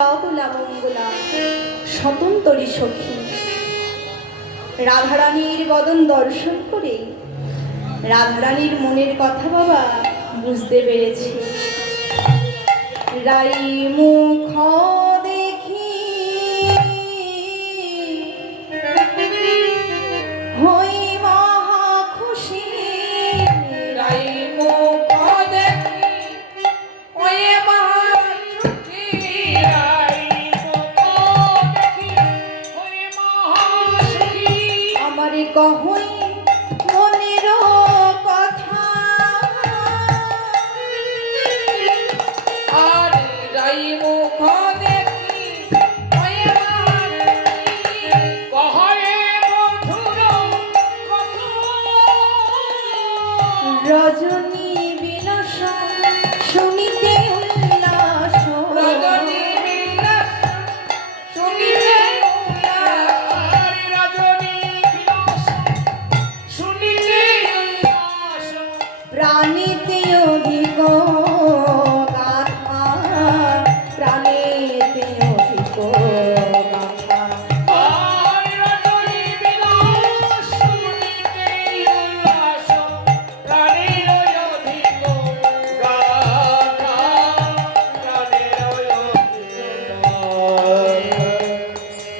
মঙ্গলা স্বতন্ত্রী সখী রাধারানীর বদন দর্শন করে রাধারানীর মনের কথা বাবা বুঝতে পেরেছি। রাই মুখ দেখি হই মহা খুশি, রাই মুখ দেখি ওই মহা খুশি, রাই মুখ দেখি ওই মহা খুশি। আমারে কহই মনের কথা, আর রাই মুখ দেখি ওই মহা খুশি, কহে মধুর কথা। রজনী বিলাস শুনিতে উল্লাস, রজনী বিলাস শুনিতে উল্লাস, রজনী বিলাস শুনিতে উল্লাস। প্রাণীতে অধিক গাথা, প্রাণীতে অধিক গাথা। আর রজনী বিলাস শুনিতে উল্লাস, প্রাণের অধিক গাথা, প্রাণের অধিক গাথা।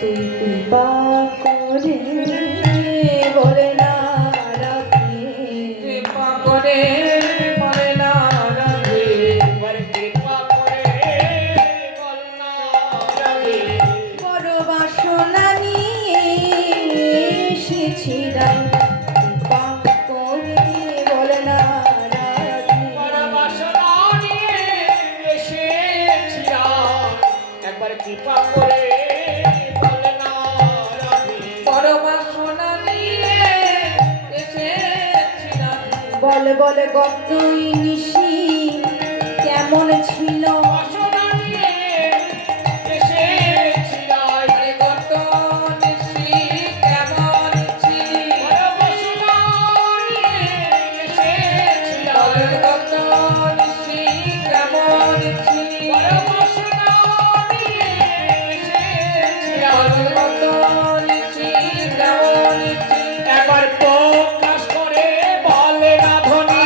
তুই কৃপা করে বলে না রাখি, কৃপা করে বলে না রাধে, এবার কৃপা করে বল না রাধে। বড় বাসনা নিয়ে এসেছি রাই, কৃপা করে বলে না রাখি। বড় বাসনা নিয়ে এসেছিলাম, একবার কৃপা করে বল না রাধে। বড় বাসনা নিয়ে এসেছিলাম, বলে বলে গতই নিশি কেমন ছিল, বাসনা নিয়ে এসেছিলাম, আরে গত নিশি কেমন ছিলি। বড় বাসনা নিয়ে এসেছিলাম, গত নিশি কেমন ছিলি। বড় বাসনা নিয়ে এসেছিলাম, গত নিশি কেমন ছিলি। একবার প্রকাশ করে বলে না ধনী,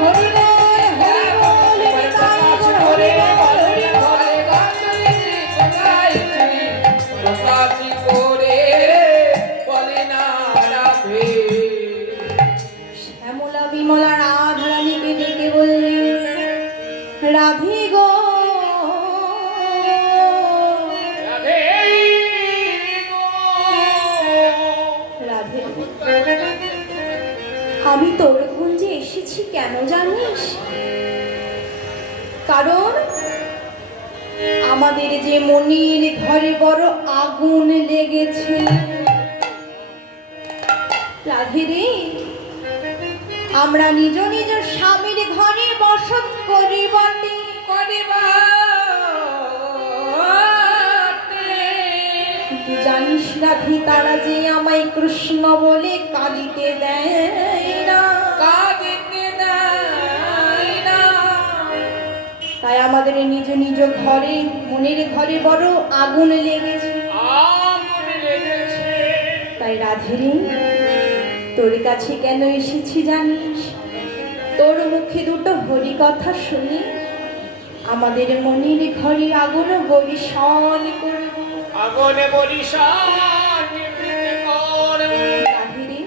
হরি বল হরি বল প্রকাশ করে বলে বলে গাছড়ি কোথায় ছিলি, প্রকাশ করে বলে না রাধে। শ্যামলা বিমলা রাধারানীকে ডেকে বললেন, রাধে গো রাধে গো। রাধে, আমি তোর কুঞ্জে এসেছি কেন জানিস? কারণ আমাদের যে মনির ঘরে বড় আগুন লেগেছে। রাধে রে, আমরা নিজ নিজ স্বামীর ঘরে বসত করি বটে, কিন্তু জানিস রাধে, তারা যে আমায় কৃষ্ণ বলে কাঁদিতে দেয় না। তাই আমাদের নিজ নিজ ঘরে মনের ঘরে বড় আগুন লেগেছে। তাই রাধে রে, তোর কাছে কেন এসেছি জানিস? তোর মুখে দুটো হরি কথা শুনি আমাদের মনের ঘরে আগুন বরিশান করব। আগুনে বরিশান নিবৃত্তি করব। রাধে রে,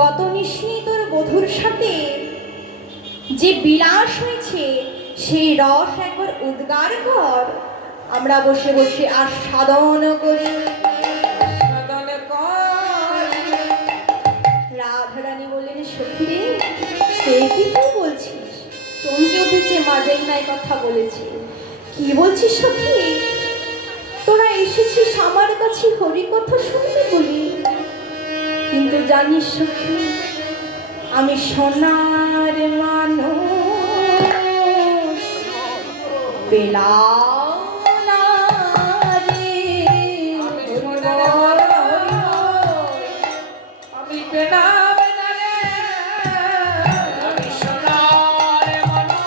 গত নিশি তোর বধূর সাথে যে বিলাস হয়েছে সেই রস একবার উদ্গার কর, আমরা বসে বসে আস্বাদন করি। সাধন কর। রাধারানী বললেন, সখী রে, সে কি তুই বলছিস? চমকে উঠেছে, মাঝেই নাই কথা বলেছে। কি বলছিস সখী? তোরা এসেছিস আমার কাছে হরি কথা শুনতে বলি, কিন্তু জানিস সখী, আমি সোনার মানুষ পেলাম না রে। আমি সোনার আমি পেলাম না রে, আমি সোনার মানুষ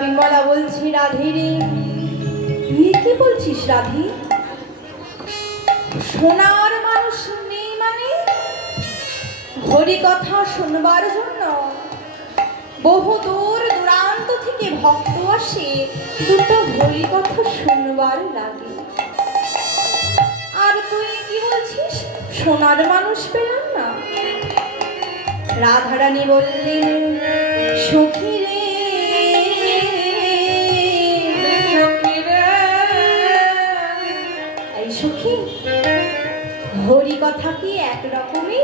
বিমলা বলছি রাধে রে। কি বলছিস রাধি? শোনার মানুষ নেই মানে? হরি কথা শুনবার জন্য বহু দূর দূরান্ত থেকে ভক্ত আসে দুটো হরি কথা শুনবার লাগে। আর তুই কি বলছিস শোনার মানুষ পেলাম না? রাধারানী বললেন সখী রে, এই সখী হরি কথা কি এক রকমই?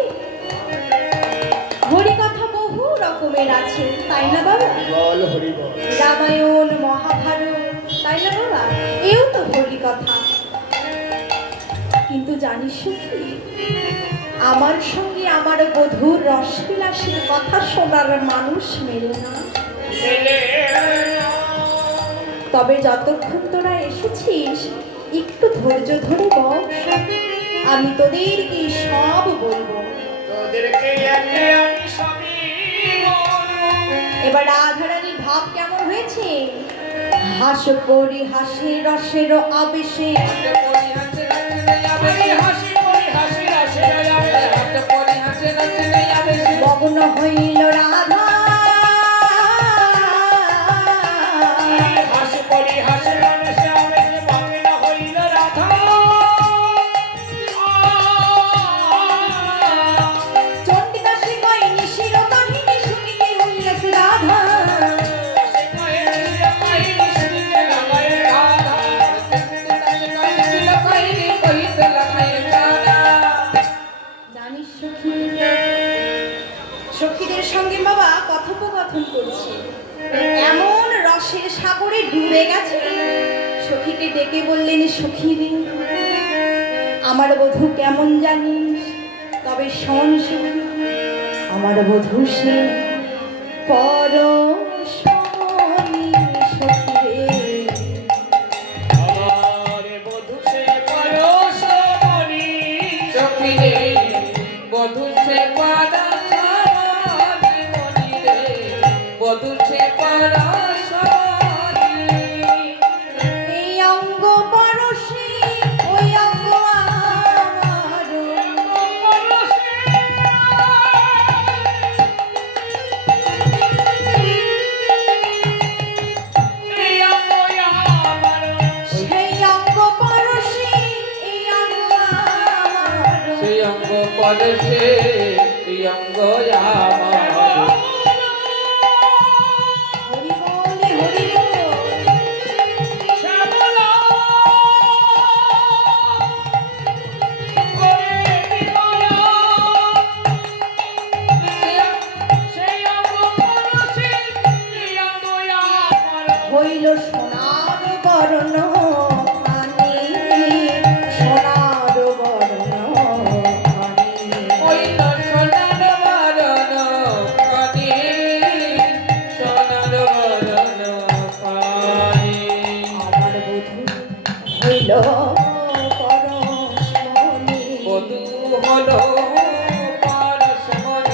হরি কথা বহু রকমের আছে তাই না বাবা? বল হরি বল। রামায়ণ মহাভারত তাই না বাবা? এও তো হরি কথা। কিন্তু জানিস সখী আমার সঙ্গে আমার বধূর রসবিলাসের কথা শোনার মানুষ মেলে না। তবে যতক্ষণ তোরা এসেছিস একটু ধৈর্য ধরে বস, আমি তোদেরকে সব বলবো। তোদেরকে একে আমি সবই বলবো। এবার রাধারানীর ভাব কেমন হয়েছে? হাস করি হাসি রসের আবেশে মগ্ন হইল রাধা, চন্ডিদাসে কয় নিশির কাহিনী শুনিতে উল্লাস রাধা। জানিস সখী সখীদের সঙ্গে বাবা কথোপকথন করছে, এমন রসের সাগরে ডুবে গেছে। সখীকে ডেকে বললেন সখী রে আমার বধূ কেমন জানিস? তবে শোন সখী আমার বধূ সে পরশমণি সখী রে। এই অঙ্গ পরশে ওই অঙ্গ আমার, সেই অঙ্গ পরশে এই অঙ্গ আমার। সেই অঙ্গ পরশে এই অঙ্গ আমার। হরি বল হরি বল। হইল সোনার বরণ পানি, সোনার বরণ পানি। আমার বধূ হইল পরশমণি,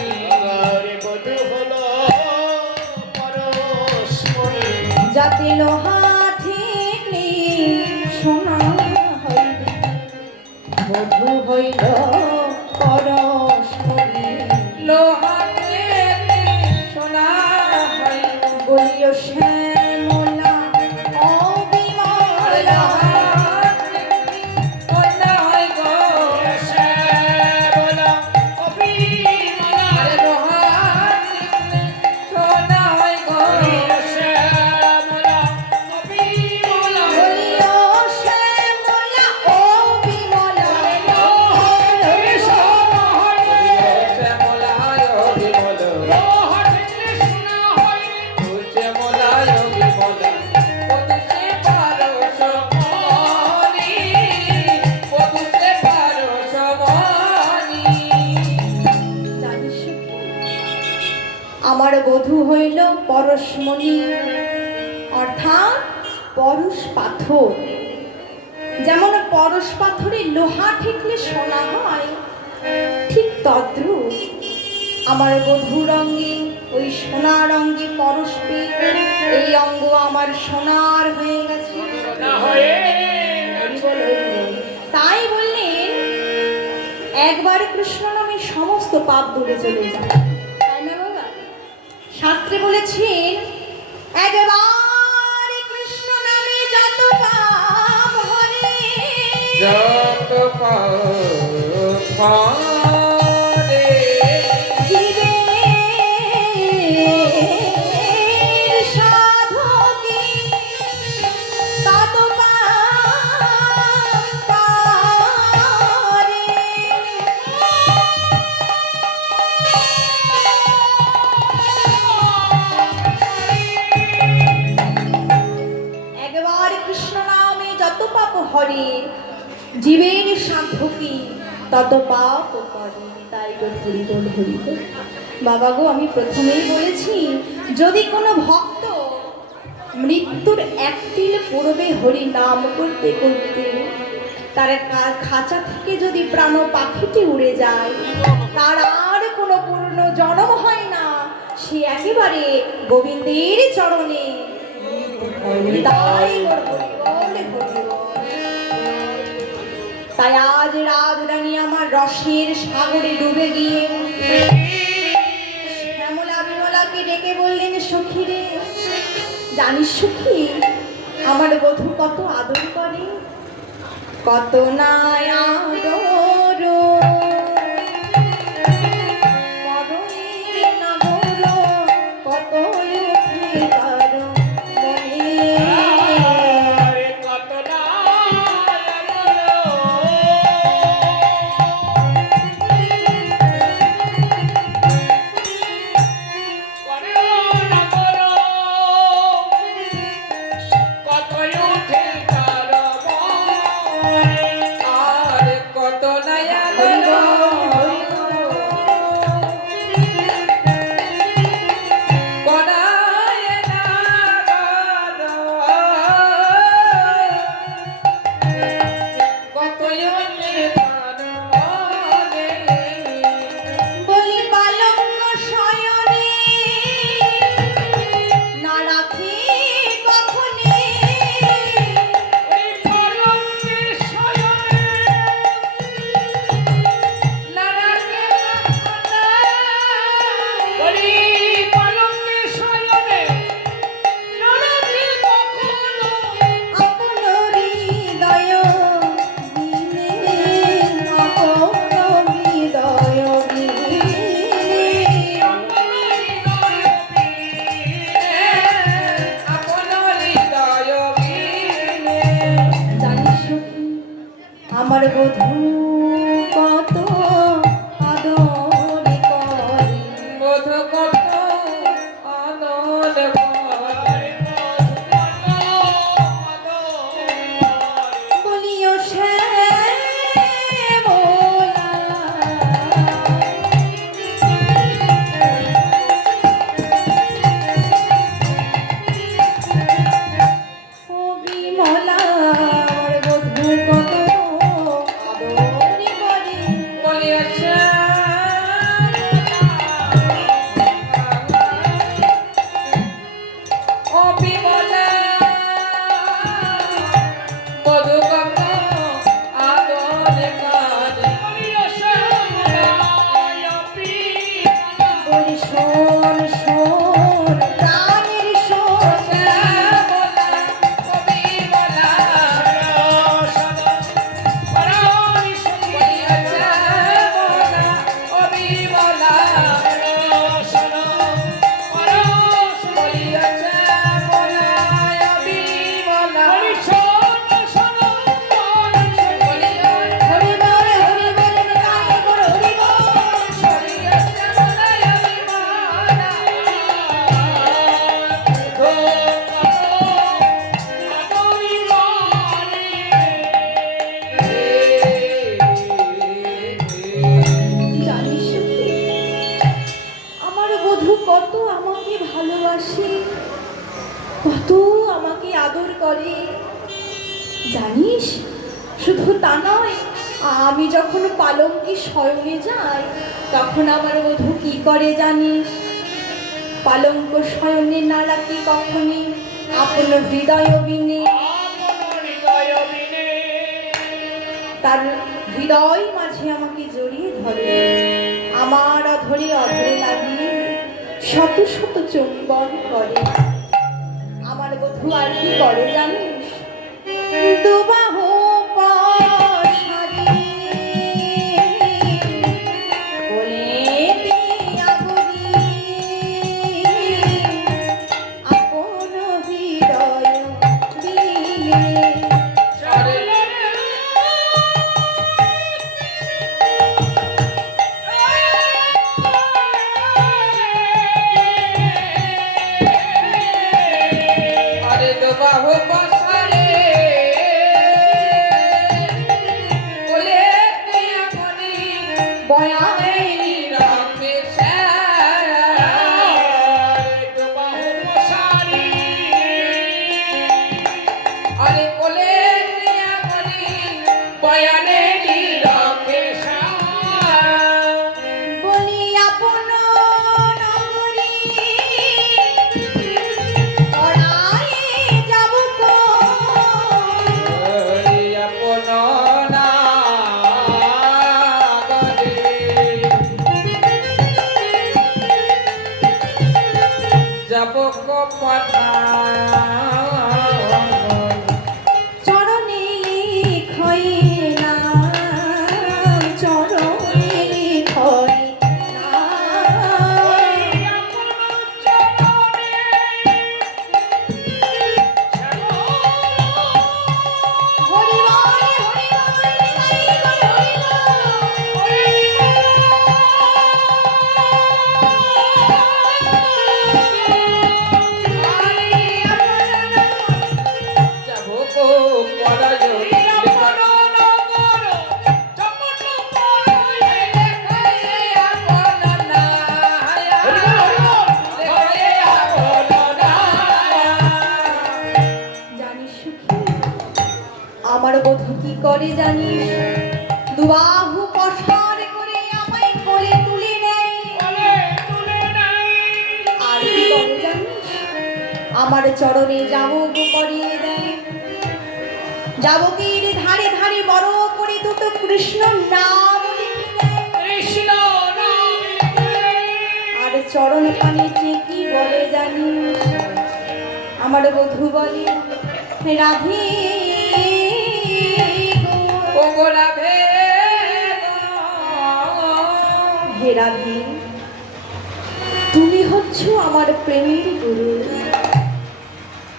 যাতে লোহা ঠিকলি সোনা হইবে। বধূ হইল পরশমণি, বলিও শ্যামলা অবিমলা। বলিও শ্যামলা অবিমলা। জানিস কি? আমার বধূ হইল পরশমণি অর্থাৎ পরশ পাথর। যেমন পরশ পাথরে লোহা ঠেকলে সোনা হয়, ঠিক তদ্রূপ আমার বধূর অঙ্গে ওই সোনার অঙ্গে পরশ পেয়ে এই অঙ্গ আমার সোনার হয়ে গেছে। না হয়ে তাই বললেন একবার কৃষ্ণ নামে সমস্ত পাপ দূরে চলে যায়, তাই না বাবা? শাস্ত্রে বলেছেন একবার কৃষ্ণ নামে যত পাপ হরে, যত পাপ জীবের সাধকে তত পাপ করে। একবার কৃষ্ণ নামে যত পাপ হরে, জীবের সাধকে তত পাপ করে। তাই গো হরিবল হরিবল। বাবা গো, আমি প্রথমেই বলেছি যদি কোনো ভক্ত মৃত্যুর একদিন পূর্বে হরি নাম করতে করতে তার খাঁচা থেকে যদি প্রাণ পাখিটি উড়ে যায়, তার আর কোনো পূর্ণ জন্ম হয় না, সে একেবারে গোবিন্দের চরণে। তাই গো হরিবল হরিবল। তাই আজ রাজরানী আমার রসের সাগরে ডুবে গিয়ে শ্যামলা বিমলাকে ডেকে বললেন, সখী রে, জানিস সখী আমার বধূ কত আদর করে, কত না আদর করলে না গো, কত উঠে তার মনে। কত না বলি পালঙ্ক শয়নে না রাখে কখনে, না রাখে আপন হৃদয় দিলে, আপন হৃদয় দিলে। জানিস সখী আমার বধূ কত আদর করে, বলিও শ্যামলা ও বিমলা, আমার বধূ কত আদর করে। বলি শোন শোন প্রাণের শোন, হরিবল হরিবল তাই করো হরিবল। জানিস সখী, আমার বধূ কত আমাকে ভালোবাসে, কত আমাকে আদর করে। জানিস শুধু তা নয়, আমি যখন পালঙ্কে শয়নে যাই তখন আমার বধূ কি করে জানিস? পালঙ্ক শয়নে না রাখি কখনই আপন হৃদয় বিনে, তার হৃদয় মাঝে আমাকে জড়িয়ে ধরে, আমার অধরে অধরে লাগিয়ে শত শত চুম্বন করে। আমার বধূ আর কি করে জানিস? দুবাহু পসারি কোলেতে আগুরি আপন হৃদয় দিলে। চরণে লিখই না, চরণে লিখই না, হরি বল হরি বল নিতাই গৌর হরি জানিস সুখী, আমার বধূ কি করে জানিস? দুবাহু পসার করে আমায় কোলে তুলে নেয়। আর কি করে জানিস? আমার চরণে যাবক পরিয়ে দেয়, যাবকের ধারে ধারে বড় করে দুটো কৃষ্ণ নাম লিখে দেয়। আর চরণ পানে কি বলে জানিস? আমার বধূ বলে রাধে গো রাধে, হে রাধে, তুমি হচ্ছ আমার প্রেমের গুরু,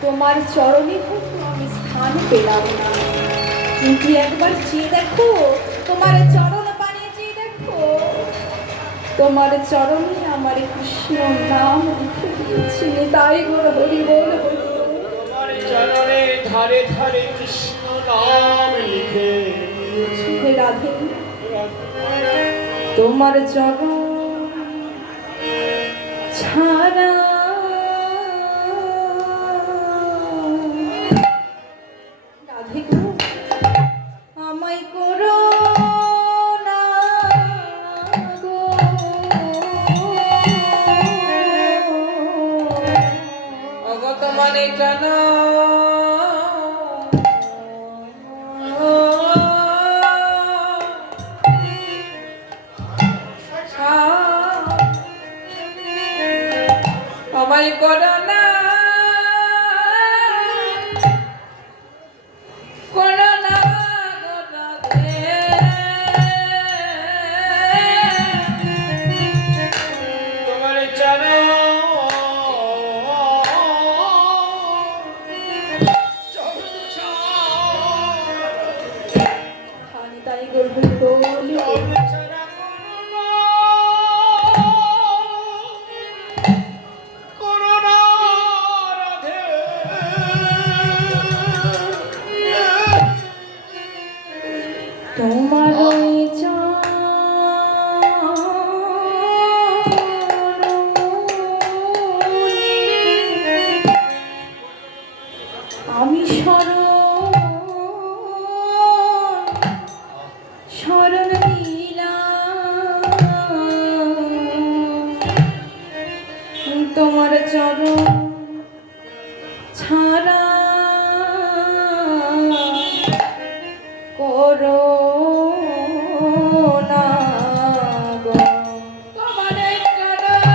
তোমার চরণে হয়তো আমি স্থান পেলাম না, কিন্তু একবার চেয়ে দেখো, তোমার চরণ পানে চেয়ে দেখো, তোমার চরণে আমার কৃষ্ণ নাম লিখে দিয়েছি। তাই গৌর হরি বল হরি বল। তোমার চরণে ধারে ধারে কৃষ্ণ নাম লিখে হে রাধে, তোমার চরণ ছাড়া রাধে গো আমায় করো না গো, তোমার জানা আমায় করো না, করো না তোমার জানা তাই গর্ভে বলি তোমার ওই আমি শরণ দিলাম তোমার চরণ ছাড়া করো না গো। তোমার চরণ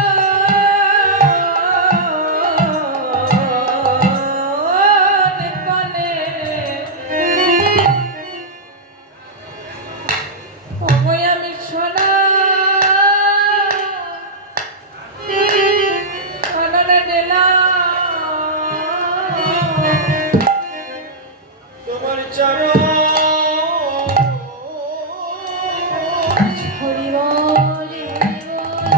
ওই আমি সোনা কাননে দিলাম তোমার চরণ হরি বল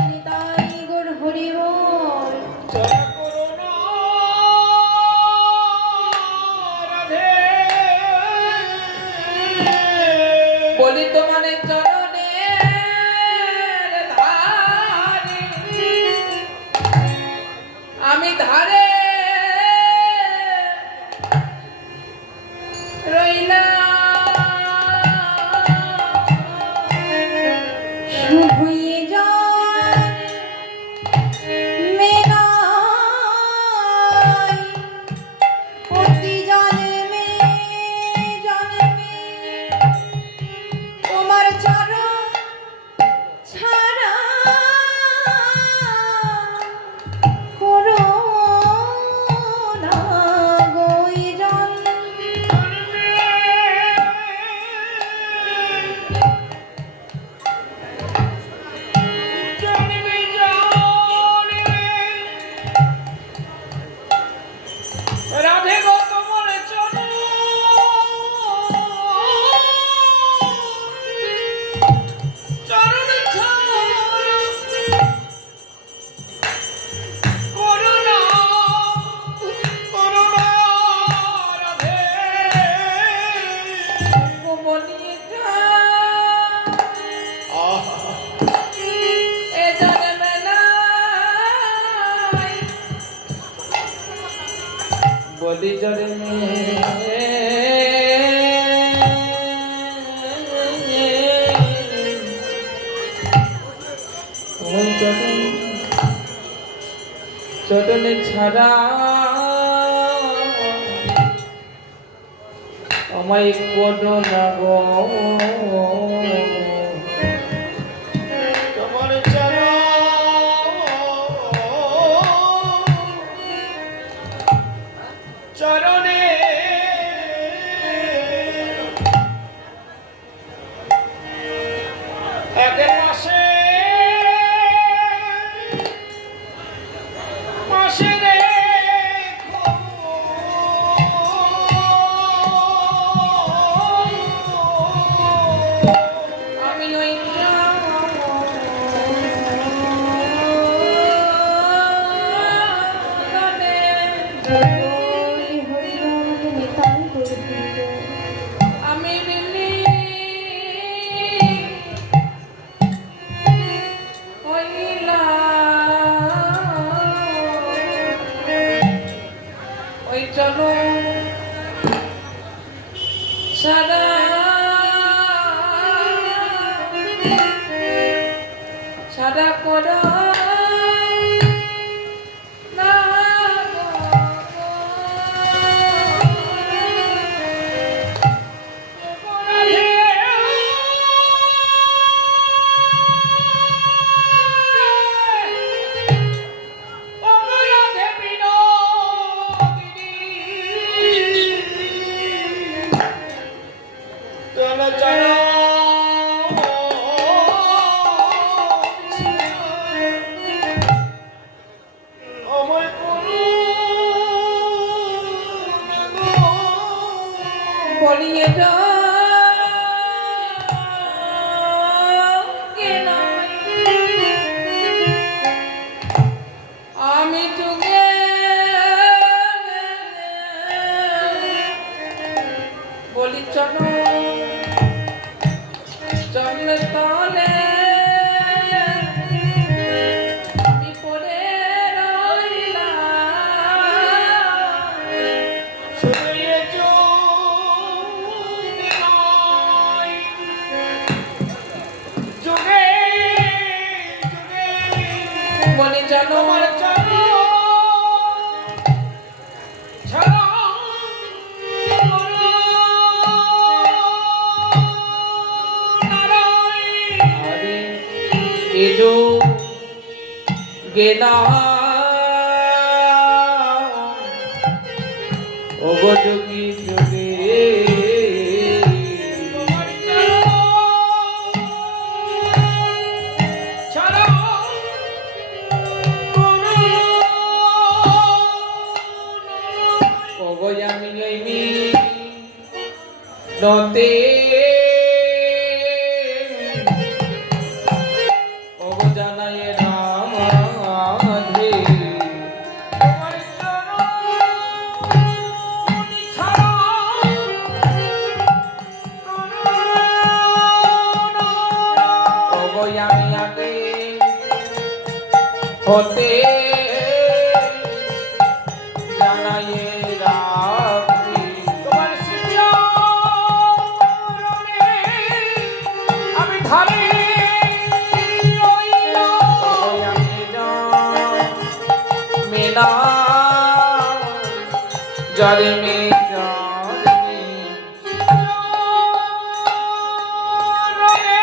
নিতাই গৌর হরি বল। দয়া করো না রাধে বলি তোমার চরণের ধারে আমি ধারে শুভয়ে যান মেঘায় অতি জন্মে জন্মে তোমার চরণ ছাড়া করো না গো এ জন্ম। রাধে গো তোমার চরণ চরণ ছাড়া করুণা করুণা রাধে বলিয়ে আহা এ জন্মে নাই বলি জরে চটনে ছাড়া আমায় কোডো না গো তোমার চরণে একের মাসে মাসে রেখো আমি ওই হরি হরি বল নিতাই গৌর হরি বল। আমি দিল্লি ওই চলো সারা সারা করা না বলিয়ে যা আমি যুগে বলি চলো জন্মে তলে আমি পড়ে রইলাম শুয়ে তোমার চরণ ছাড়া আরে এজো গেনা ওগো যোগী যোগে তোমার চরণ ছাড়া ওগো আমি গাইমি নতে ওগো জানাই রাধে তোমার চরণ ছাড়া ওগো আমি আগে হতে জানাই রাধে তোমার চরণে আমি ধারে রইলাম। মেলা জরে মে জরে চরণে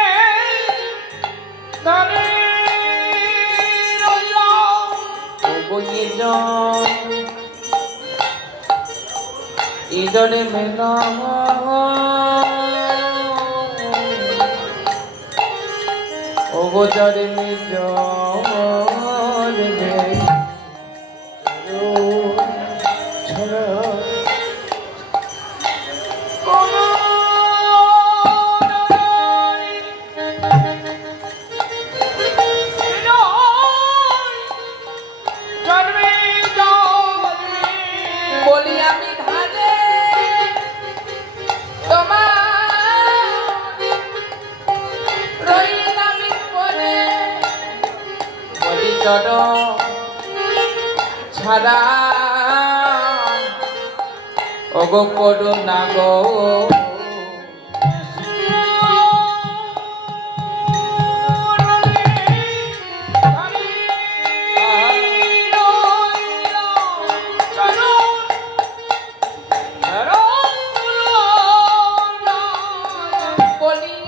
ধারে রইলাম। ইজরে মেলা ওগো জরে মে জরে ছড়া বলি আমি ধারে তোমার রইলাম পরে বলি চর ছাড়া ওগো করুণা গো বলিয়ে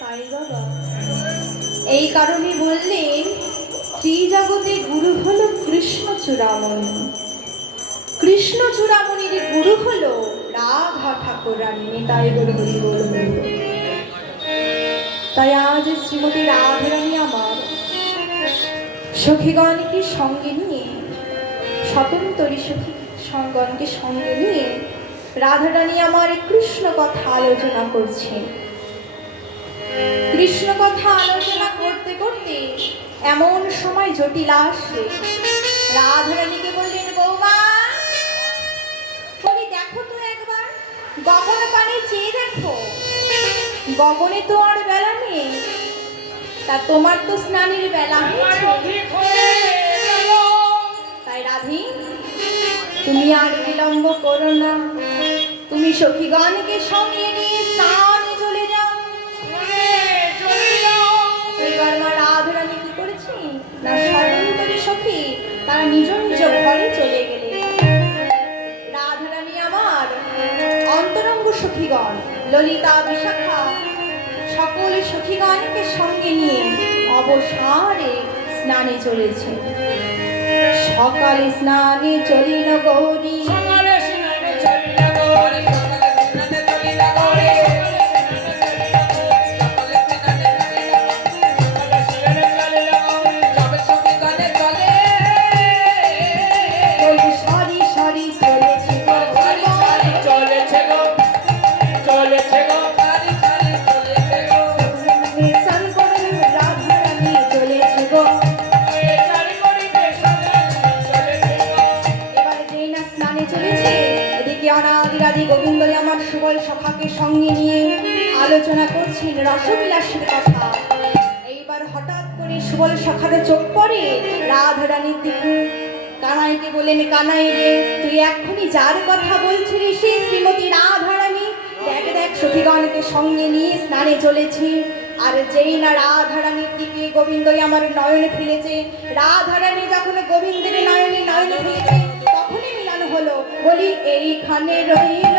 তাই বাবা, এই কারণে বললেন ত্রিজগতে গুরু হলো কৃষ্ণ চূড়ামণি। কৃষ্ণ চূড়ামণির গুরু হলো রাধা ঠাকুরানী। তাই বলে হরি বল হরি বল। তাই আজ শ্রীমতী রাধারানী আমার সখীগণকে সঙ্গে নিয়ে, স্বতন্ত্রী সখী সঙ্গণকে সঙ্গে নিয়ে রাধারানী আমার কৃষ্ণ কথা আলোচনা করছেন। কৃষ্ণ কথা আলোচনা করতে করতে এমন সময় জটিলা আসে। রাধারানীকে বললেন, বৌমা তুমি দেখো তো একবার গগন পানে চেয়ে দেখো, গগনে তো আর বেলা নেই, তা তোমার তো স্নানের বেলা হয়েছে। তাই রাধি, তুমি আর বিলম্ব করো না, তুমি সখীগণকে সঙ্গে নিয়ে স্নানে চলে যাও। এবার মা রাধারানী কি করেছি না, স্বতন্ত্রী সখী তারা নিজ নিজ ঘরে চলে গেলেন। রাধারানী আমার অন্তরঙ্গ সখীগণ ললিতা বিশাখা সকল সখীগণকে সঙ্গে নিয়ে অবসরে স্নানে চলেছে। সকালে স্নানে চলিল গৌরী, সকালে স্নানে চলিল গৌরী, সকালে স্নানে চলিল গৌরী, সকালে স্নানে চলিল গৌরী, সকালে স্নানে চলিল গৌরী, সবে সখীগণে চলে বলি সরি সরি চলেছে গো, সারি সারি চলেছে গো, চলেছে গো, সারি সারি চলেছে গো। স্নান করে রাধারানী চলেছে গো। এই চারি করিতে চলেছে গো। এবারে যেই না স্নানে চলেছে, এদিকে অনাদিরাদি গোবিন্দই আমার সুবল সখাকে সঙ্গে নিয়ে আলোচনা করছেন রসবিলাসের কথা। এইবার হঠাৎ করে সুবল সখার চোখ পড়ে রাধারানীর দিকে। কানাইকে বলেন, কানাই রে, তুই এক্ষুনি যার কথা বলছিলি সে শ্রীমতী রাধারানী। দেখ দেখ সখীগণকে সঙ্গে নিয়ে স্নানে চলেছে। আর যেই না রাধারানীর দিকে গোবিন্দই আমার নয়নে ফেলেছে, রাধারানী যখন গোবিন্দের নয়নে ফেলেছে, তখনই মিলন হলো। বলি এইখানে রইল